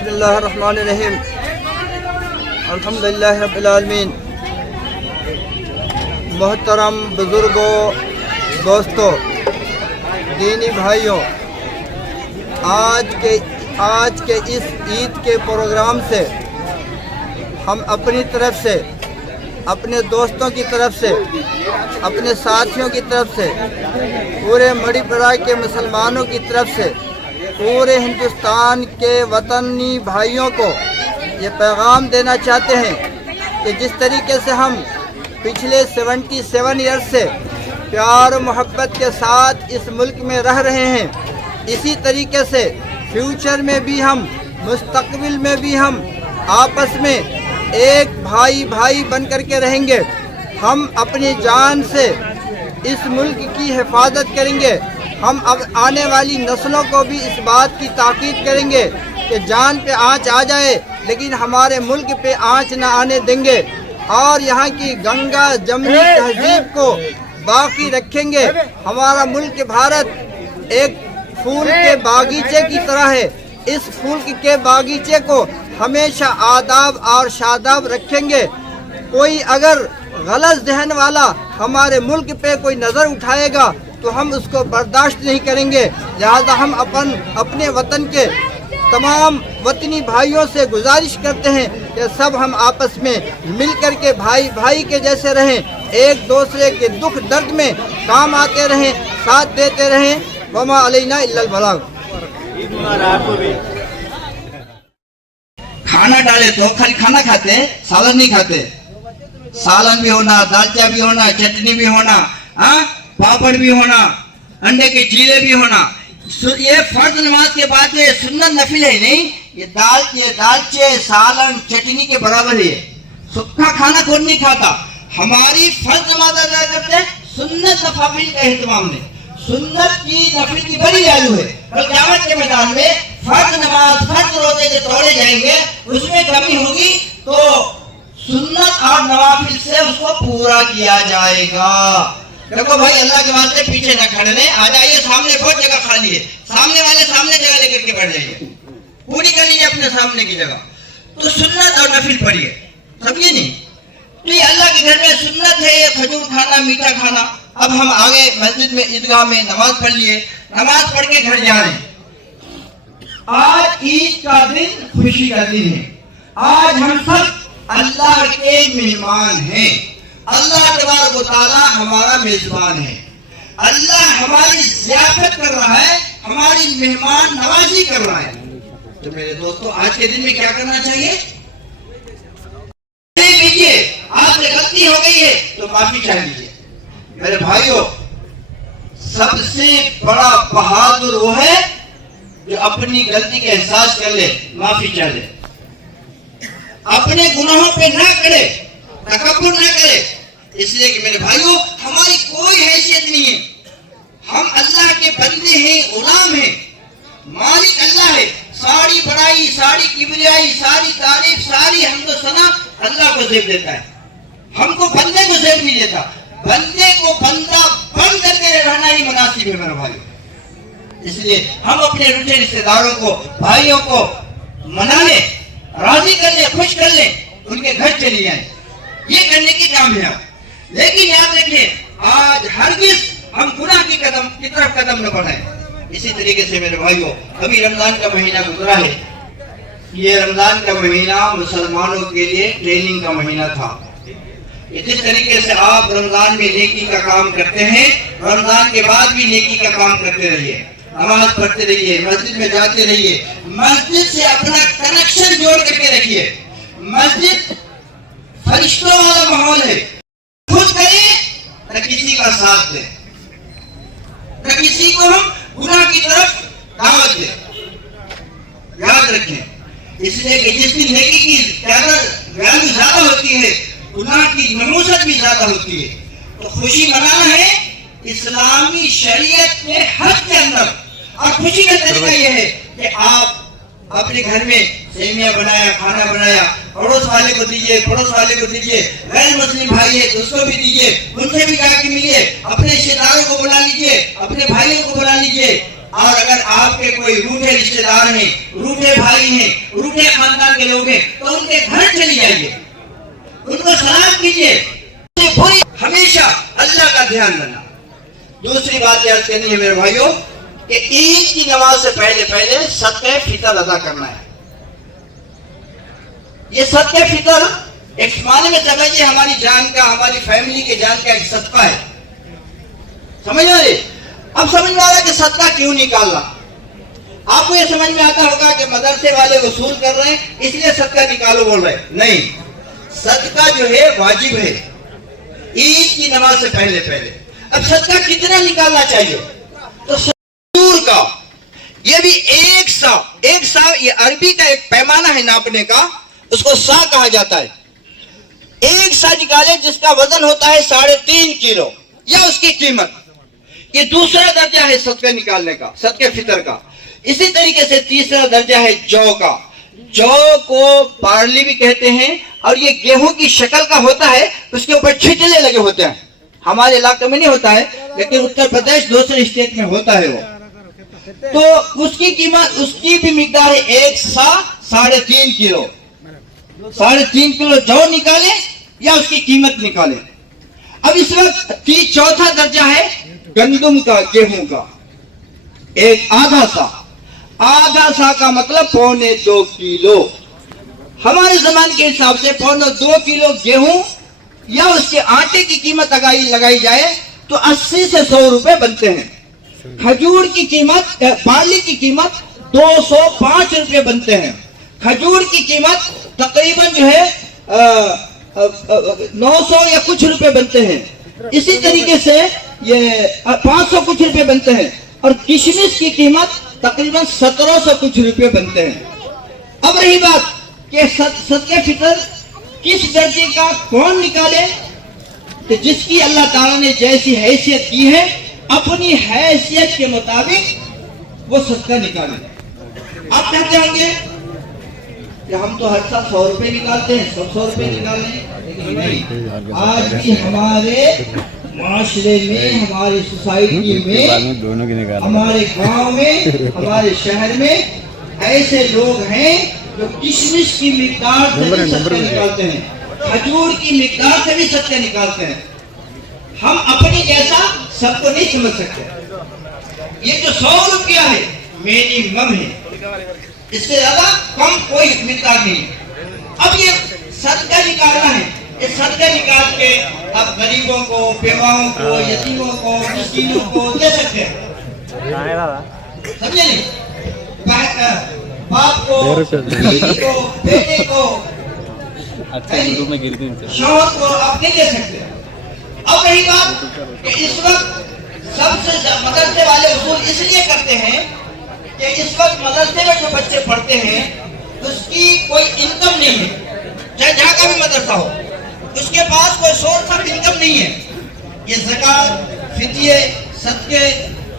بسم اللہ الرحمن الرحیم الحمدللہ رب العالمین۔ محترم بزرگوں، دوستوں، دینی بھائیوں، آج کے اس عید کے پروگرام سے ہم اپنی طرف سے، اپنے دوستوں کی طرف سے، اپنے ساتھیوں کی طرف سے، پورے مڑی پڑا کے مسلمانوں کی طرف سے پورے ہندوستان کے وطنی بھائیوں کو یہ پیغام دینا چاہتے ہیں کہ جس طریقے سے ہم پچھلے 77 ایئرز سے پیار و محبت کے ساتھ اس ملک میں رہ رہے ہیں، اسی طریقے سے فیوچر میں بھی ہم، مستقبل میں بھی ہم آپس میں ایک بھائی بن کر کے رہیں گے۔ ہم اپنی جان سے اس ملک کی حفاظت کریں گے۔ ہم اب آنے والی نسلوں کو بھی اس بات کی تاکید کریں گے کہ جان پہ آنچ آ جائے لیکن ہمارے ملک پہ آنچ نہ آنے دیں گے، اور یہاں کی گنگا جمنی تہذیب کو باقی رکھیں گے۔ ہمارا ملک بھارت ایک پھول کے باغیچے کی طرح ہے، اس پھول کے باغیچے کو ہمیشہ آداب اور شاداب رکھیں گے۔ کوئی اگر غلط ذہن والا ہمارے ملک پہ کوئی نظر اٹھائے گا تو ہم اس کو برداشت نہیں کریں گے۔ لہذا ہم اپنے وطن کے تمام وطنی بھائیوں سے گزارش کرتے ہیں کہ سب ہم آپس میں مل کر کے بھائی کے جیسے رہیں، ایک دوسرے کے دکھ درد میں کام آتے رہیں، ساتھ دیتے رہیں۔ وما علینا الا البلاغ۔ کھانا ڈالے تو خالی کھانا کھاتے ہیں، سالن نہیں کھاتے۔ سالن بھی ہونا، دالچا بھی ہونا، چٹنی بھی ہونا، پاپڑ بھی ہونا، انڈے کے چیلے بھی ہونا۔ یہ فرض نماز کے بعد جو سنت نفل ہے نہیں، یہ دالچے سالن چٹنی کے برابر ہے۔ سکھا کھانا کون نہیں کھاتا۔ ہماری فرض نماز ادا کرتے ہیں، سنت نوافل کا اہتمام نہیں۔ سنت کی نفل کی بڑی ویلیو ہے، کل قیامت کے میدان میں فرض نماز، فرض روزے جو توڑے جائیں گے اس میں کمی ہوگی تو سنت اور نوافل سے اس کو پورا کیا جائے گا۔ دیکھو بھائی، اللہ کے واسطے پیچھے نہ کھڑے رہیں، آ جائیے، سامنے بہت جگہ خالی ہے، سامنے والے سامنے جگہ لے کر کے بیٹھ جائیے، پوری کر لیجیے اپنے سامنے کی جگہ۔ تو سنت اور نفل پڑھیے، سمجھے نہیں؟ تو یہ اللہ کے گھر میں سنت ہے، یہ کھجور کھانا، میٹھا کھانا۔ اب ہم آگے مسجد میں، عیدگاہ میں نماز پڑھ لیے، نماز پڑھ کے گھر جا رہے ہیں۔ آج عید کا دن خوشی کا دن ہے۔ آج ہم سب اللہ کے مہمان ہیں۔ اللہ تبارک و تعالیٰ ہمارا میزبان ہے۔ اللہ ہماری ضیافت کر رہا ہے، ہماری مہمان نوازی کر رہا ہے۔ تو میرے دوستو، آج کے دن میں کیا کرنا چاہیے؟ آپ سے غلطی ہو گئی ہے تو معافی چاہ لیجیے۔ میرے بھائیوں، سب سے بڑا بہادر وہ ہے جو اپنی غلطی کا احساس کر لے، معافی چاہ لے، اپنے گناہوں پہ نہ کرے، تکبر نہ کرے۔ اس لیے کہ میرے بھائیوں، ہماری کوئی حیثیت نہیں ہے، ہم اللہ کے بندے ہیں، غلام ہیں، مالک اللہ ہے۔ ساری بڑائی، ساری کبریائی، ساری تعریف، ساری حمد و ثنا اللہ کو زیب دیتا ہے، ہم کو بندے کو زیب نہیں دیتا۔ بندے کو بندہ بن کر کے رہنا ہی مناسب ہے میرے بھائی۔ اس لیے ہم اپنے روٹے رشتے داروں کو، بھائیوں کو منا لیں، راضی کر لیں، خوش کر لیں، ان کے گھر چلی جائیں، یہ کرنے کی کام ہے۔ لیکن یاد رکھیں، آج ہرگز ہم گناہ کی طرف قدم نہ بڑھائیں۔ اسی طریقے سے میرے بھائیوں، ابھی رمضان کا مہینہ گزرا ہے۔ یہ رمضان کا مہینہ مسلمانوں کے لیے ٹریننگ کا مہینہ تھا۔ جس طریقے سے آپ رمضان میں نیکی کا کام کرتے ہیں، رمضان کے بعد بھی نیکی کا کام کرتے رہیے، نماز پڑھتے رہیے، مسجد میں جاتے رہیے، مسجد سے اپنا کنیکشن جوڑ کر کے رکھیے۔ مسجد فرشتوں والا ماحول ہے، خود کریں نہ کسی کا ساتھ دیں، نہ کسی کو ہم گناہ کی طرف دعوت دیں۔ یاد رکھیں، اس لیے کہ جس دن نیکی کی ویلیو زیادہ ہوتی ہے، گناہ کی نحوست بھی زیادہ ہوتی ہے۔ تو خوشی منانا ہے اسلامی شریعت کے حد کے اندر، اور خوشی کا طریقہ یہ ہے کہ آپ اپنے گھر میں سیویاں بنایا، کھانا بنایا، پڑوس والے کو دیجئے، پڑوس والے کو دیجئے، غیر مسلم بھائی ہے تو اس کو بھی دیجئے، ان سے بھی جا کے ملیے، اپنے رشتے داروں کو بلا لیجئے، اپنے بھائیوں کو بلا لیجئے۔ اور اگر آپ کے کوئی روٹھے رشتہ دار ہیں، روٹھے بھائی ہیں، روٹھے خاندان کے لوگ ہیں تو ان کے گھر چلی جائیے، ان کو سلام کیجیے، ہمیشہ اللہ کا دھیان رکھنا۔ دوسری بات یاد کرنی ہے میرے بھائیوں کہ عید کی نماز سے پہلے صدقہ فطر ادا کرنا ہے۔ یہ صدقہ فطر ایک معنی میں سمجھیے ہماری جان کا، ہماری فیملی کے جان کا ایک صدقہ ہے، سمجھ رہے؟ اب سمجھ میں آ رہا ہے کہ صدقہ کیوں نکالنا؟ آپ کو یہ سمجھ میں آتا ہوگا کہ مدرسے والے وصول کر رہے ہیں اس لیے صدقہ نکالو بول رہے ہیں، نہیں، صدقہ جو ہے واجب ہے عید کی نماز سے پہلے۔ اب صدقہ کتنا نکالنا چاہیے؟ تو کھجور کا، یہ بھی ایک سا، یہ عربی کا ایک پیمانہ ہے ناپنے کا، اس کو سا کہا جاتا ہے۔ ایک سا نکالے جس کا وزن ہوتا ہے 3.5 کلو یا اس کی قیمت، یہ دوسرا درجہ ہے صدقہ نکالنے کا، صدقہ فطر کا۔ اسی طریقے سے تیسرا درجہ ہے جو کا، جو کو بارلی بھی کہتے ہیں، اور یہ گیہوں کی شکل کا ہوتا ہے، اس کے اوپر چھٹلے لگے ہوتے ہیں، ہمارے علاقے میں نہیں ہوتا ہے لیکن اتر پردیش دوسرے اسٹیٹ میں ہوتا ہے وہ، تو اس کی قیمت، اس کی بھی مقدار ہے 1 سا 3.5 کلو، 3.5 کلو جو نکالے یا اس کی قیمت نکالے۔ اب اس وقت چوتھا درجہ ہے گندم کا، گیہوں کا، ایک آدھا سا کا مطلب 1.25 کلو، ہمارے زمان کے حساب سے 1.25 کلو گیہوں یا اس کے آٹے کی قیمت لگائی جائے تو 80 سے 100 روپے بنتے ہیں۔ کھجور کی قیمت، بارلی کی قیمت 205 روپے بنتے ہیں، کھجور کی قیمت تقریباً جو ہے 900 یا کچھ روپے بنتے ہیں، اسی طریقے سے یہ 500 کچھ روپے بنتے ہیں، اور کشمش کی قیمت تقریباً 1700 کچھ روپے بنتے ہیں۔ اب رہی بات کہ صدقہ فطر کس درجے کا کون نکالے، تو جس کی اللہ تعالیٰ نے جیسی حیثیت دی ہے اپنی حیثیت کے مطابق وہ صدقہ نکالے۔ آپ کہتے ہوں گے کہ ہم تو ہر سال 100 روپے نکالتے ہیں، 100 روپے نکالیں، لیکن نہیں، آج بھی ہمارے معاشرے میں، ہماری سوسائٹی میں، ہمارے گاؤں میں، ہمارے شہر میں ایسے لوگ ہیں جو کشمش کی مقدار سے بھی صدقہ نکالتے ہیں، کھجور کی مقدار سے بھی صدقہ نکالتے ہیں۔ ہم اپنی جیسا سب کو نہیں سمجھ سکتے۔ یہ جو 100 روپیہ ہے منیمم ہے، اس سے زیادہ کم کوئی مقدار نہیں۔ اب یہ صدقہ نکالنا ہے، یہ صدقہ نکال کے اب غریبوں کو، بیواؤں کو، یتیموں کو، مسکینوں کو دے سکتے ہیں، سمجھے نہیں؟ باپ کو، بیٹی کو، بیٹے کو، شوہر کو آپ نہیں دے سکتے۔ اب رہی بات کہ اس وقت سب سے مدرسے والے اصول اس لیے کرتے ہیں کہ اس وقت مدرسے میں جو بچے پڑھتے ہیں اس کی کوئی انکم نہیں ہے، چاہے جہاں کا بھی مدرسہ ہو، اس کے پاس کوئی سورس آف انکم نہیں ہے۔ یہ زکوٰۃ، فدیے، صدقے،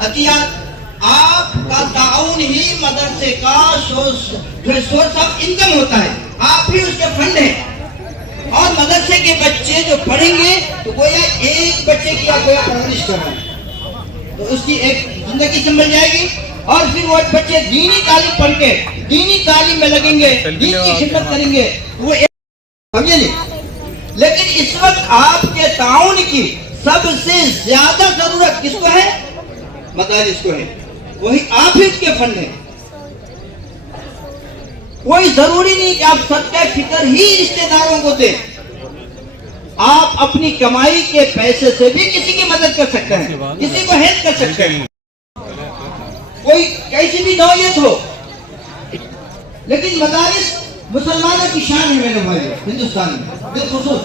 عطیات، آپ کا تعاون ہی مدرسے کا سورس آف انکم ہوتا ہے، آپ ہی اس کے فنڈ ہیں۔ اور مدرسے کے بچے جو پڑھیں گے تو گویا ایک بچے کی آپ گویا پرورش کر رہے ہیں، تو اس کی ایک زندگی سنبھل جائے گی، اور پھر وہ بچے دینی تعلیم پڑھ کے دینی تعلیم میں لگیں گے، دین کی خدمت کریں گے، وہ سمجھے نہیں۔ لیکن اس وقت آپ کے تعاون کی سب سے زیادہ ضرورت کس کو ہے؟ مدارس کو ہے، وہی آپ ہی اس کے فنڈ ہیں۔ کوئی ضروری نہیں کہ آپ صدقہ فطر ہی رشتہ داروں کو دیں، آپ اپنی کمائی کے پیسے سے بھی کسی کی مدد کر سکتے ہیں، کسی کو ہیلپ کر سکتے ہیں، کوئی کیسی بھی نوعیت ہو۔ لیکن مدارس مسلمانوں کی شان ہے میرے بھائی، ہندوستان میں بالخصوص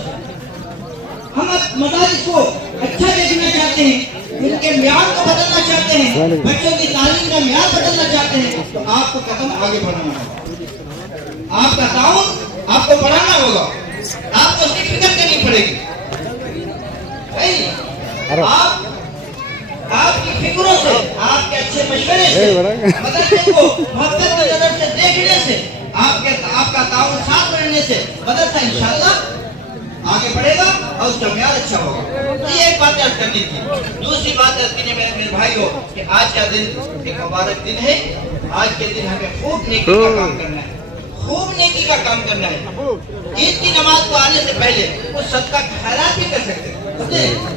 ہم مدارس کو اچھا دیکھنا چاہتے ہیں، ان کے معیار کو بدلنا چاہتے ہیں، بچوں کی تعلیم کا معیار بدلنا چاہتے ہیں، تو آپ کو قدم آگے بڑھانا ہوگا، آپ کا تعاون آپ کو بڑھانا ہوگا، آپ کو اس کی فکر کرنی پڑے گی۔ آپ کی فکروں سے، آپ کے اچھے مشورے سے، مدرسے کو محبت کی نظر سے دیکھنے سے، آپ کا تعاون ساتھ رہنے سے مدرسہ انشاءاللہ آگے بڑھے گا اور اس کا معیار اچھا ہوگا. یہ ایک بات یاد کرنی تھی. دوسری بات یاد کرنی ہے میرے بھائیوں کہ آج کا دن ایک مبارک دن ہے. آج کے دن ہمیں خوب نیکی کا کام کرنا ہے, خوب نیکی کا کام کرنا ہے. عید کی نماز کو آنے سے پہلے کچھ صدقہ خیرات بھی کر سکتے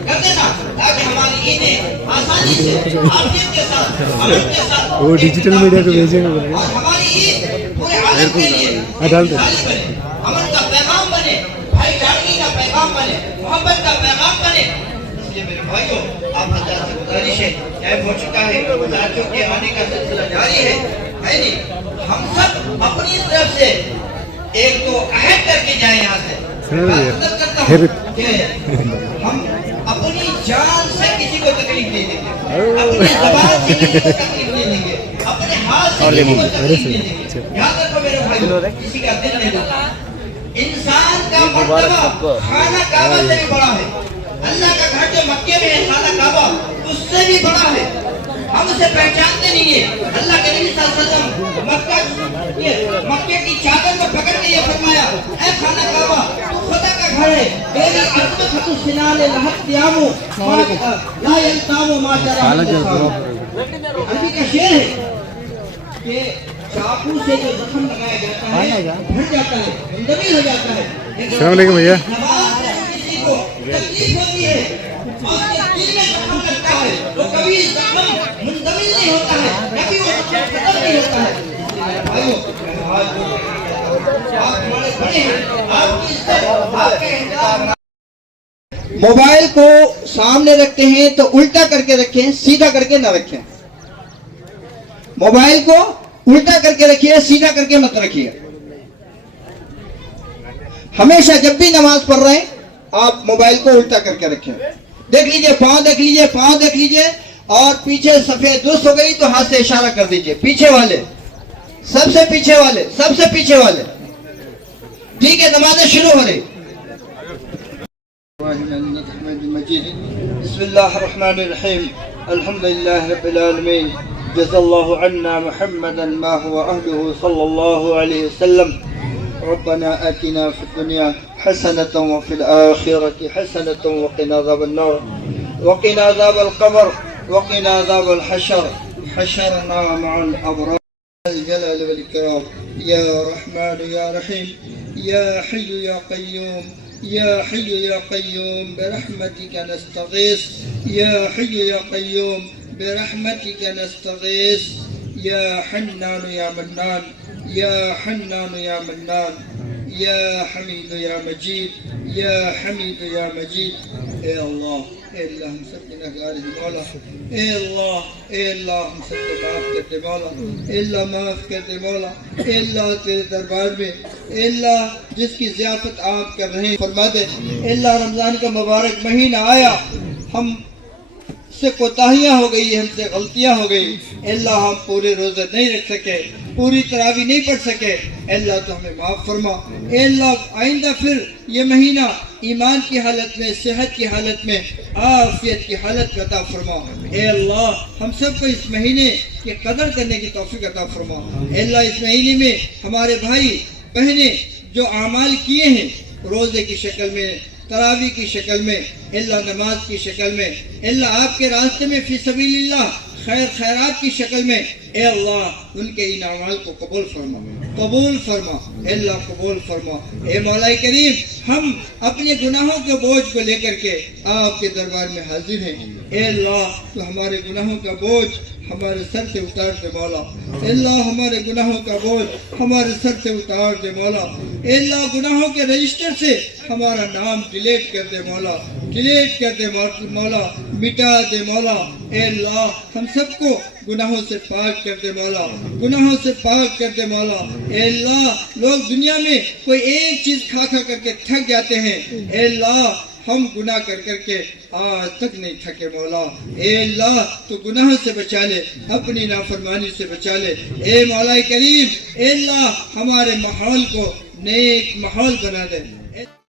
کرتے نا, تاکہ ہماری عیدیں آسانی سے عافیت کے ساتھ امن کے ساتھ وہ ڈیجیٹل میڈیا کو بھیجیں گے اور ہماری عید پورے عالم کے لیے مثالی بنے, امن کا پیغام بنے, بھائی چارگی کا پیغام بنے, محبت کا پیغام بنے. اس لیے میرے بھائیوں آپ حضرات سے گزارش ہے, ٹائم ہو چکا ہے, ساتھیوں کے آنے کا سلسلہ جاری ہے نہیں, ہم سب اپنی طرف سے ایک تو عہد کر کے جائیں یہاں سے. کرتا ہوں کہ ہم اپنی جان سے کسی کو تکلیف نہیں دیں گے, اپنی زبان سے کسی کو تکلیف نہیں دیں گے, اپنے ہاتھ سے کسی کو تکلیف نہیں دیں گے. یاد رکھو میرے بھائیوں, کسی کا دل نہیں ہوتا. انسان کا مرتبہ خانہ کعبہ سے بھی بڑا ہے. اللہ کا گھر جو مکے میں ہے خانہ کعبہ اس سے بھی بڑا ہے. ہم اسے پہچانتے نہیں ہیں. اللہ کے نبی صلی اللہ علیہ وسلم مکے کی چادر کو پکڑ کے یہ فرمایا, اے خانہ کعبہ تو خدا کا گھر ہے, تیری عظمت خط سنان لہت قیامو لا یلتامو ما جرا. عربی کا شعر ہے کہ چاقو سے جو زخم لگایا جاتا ہے بھر جاتا ہے, مندمل ہو جاتا ہے. السلام علیکم بھیا. کسی کو تکلیف ہوتی ہے اور دل میں زخم لگتا ہے, وہ کبھی زخم مندمل نہیں ہوتا ہے, کبھی وہ زخم ختم نہیں ہوتا ہے. بھائیو آپ ہمارے بڑے ہیں, آپ کی عزت, آپ کا احترام. موبائل کو سامنے رکھتے ہیں تو الٹا کر کے رکھیں, سیدھا کر کے نہ رکھیں. موبائل کو الٹا کر کے رکھیے, سیدھا کر کے مت رکھیے. ہمیشہ جب بھی نماز پڑھ رہے ہیں آپ موبائل کو الٹا کر کے رکھیں. دیکھ لیجئے, پاؤں دیکھ لیجئے, پاؤں دیکھ لیجئے, اور پیچھے سفید درست ہو گئی تو ہاتھ سے اشارہ کر دیجئے. پیچھے والے, سب سے پیچھے والے, سب سے پیچھے والے. ٹھیک ہے, نمازیں شروع ہو رہی. بسم اللہ الرحمن الرحیم. الحمدللہ رب العالمین. جزا اللہ عنا محمدا ما هو اهله صلی اللہ علیہ وسلم. ربنا آتنا في الدنيا حسنة وفي الآخرة حسنة وقنا عذاب النار وقنا عذاب القبر وقنا عذاب الحشر. حشرنا مع الأبرار الجلال والإكرام. يا رحمن يا رحيم يا حي يا قيوم يا حي يا قيوم برحمتك نستغيث. يا حي يا قيوم برحمتك نستغيث. يا حنان يا منان يا حنان يا منان يا حميد يا مجيد يا حميد يا مجيد. اے اللہ, اے اللہ ہم سب کے نگار ہے مولا. اے اللہ, اے اللہ ہم سب کو معاف کر دے مولا. اے اللہ معاف کر دے مولا. اے اللہ تیرے دربار میں, اے اللہ جس کی ضیافت آپ کر رہے ہیں فرما دے. اے اللہ رمضان کا مبارک مہینہ آیا, ہم سے کوتاہیاں ہو گئی, ہم سے غلطیاں ہو گئی. اے اللہ ہم پورے روزے نہیں رکھ سکے, پوری تراویح نہیں پڑھ سکے. اے اللہ تو ہمیں معاف فرما. اے اللہ آئندہ پھر یہ مہینہ ایمان کی حالت میں, صحت کی حالت میں, عافیت کی حالت کا عطا فرما. اے اللہ ہم سب کو اس مہینے کی قدر کرنے کی توفیق عطا فرما. اے اللہ اس مہینے میں ہمارے بھائی بہنیں جو اعمال کیے ہیں روزے کی شکل میں, تراویح کی شکل میں, اللہ نماز کی شکل میں, اللہ آپ کے راستے میں فی سبیل اللہ خیر خیرات کی شکل میں, اے اللہ ان کے ان اعمال کو قبول فرما, قبول فرما. اے اللہ قبول فرما. اے مولا کریم, ہم اپنے گناہوں کے بوجھ کو لے کر کے آپ کے دربار میں حاضر ہیں. اے اللہ تو ہمارے گناہوں کا بوجھ ہمارے سر سے اتار دے مولا. اے اللہ ہمارے گناہوں کا بوجھ ہمارے سر سے اتار دے مولا. اے اللہ گناہوں کے رجسٹر سے ہمارا نام ڈیلیٹ کر دے مولا, ڈیلیٹ کر دے مولا, مٹا دے مولا. اے اللہ ہم سب کو گناہوں سے پاک کر دے مولا, گناہوں سے پاک کر دے مولا. اے اللہ لوگ دنیا میں کوئی ایک چیز کھا کھا کر کے تھک جاتے ہیں. اے اللہ ہم گناہ کر کر کے آج تک نہیں تھکے مولا. اے اللہ تو گناہوں سے بچا لے, اپنی نافرمانی سے بچا لے. اے مولا کریم, اے اللہ ہمارے ماحول کو نیک ماحول بنا دے.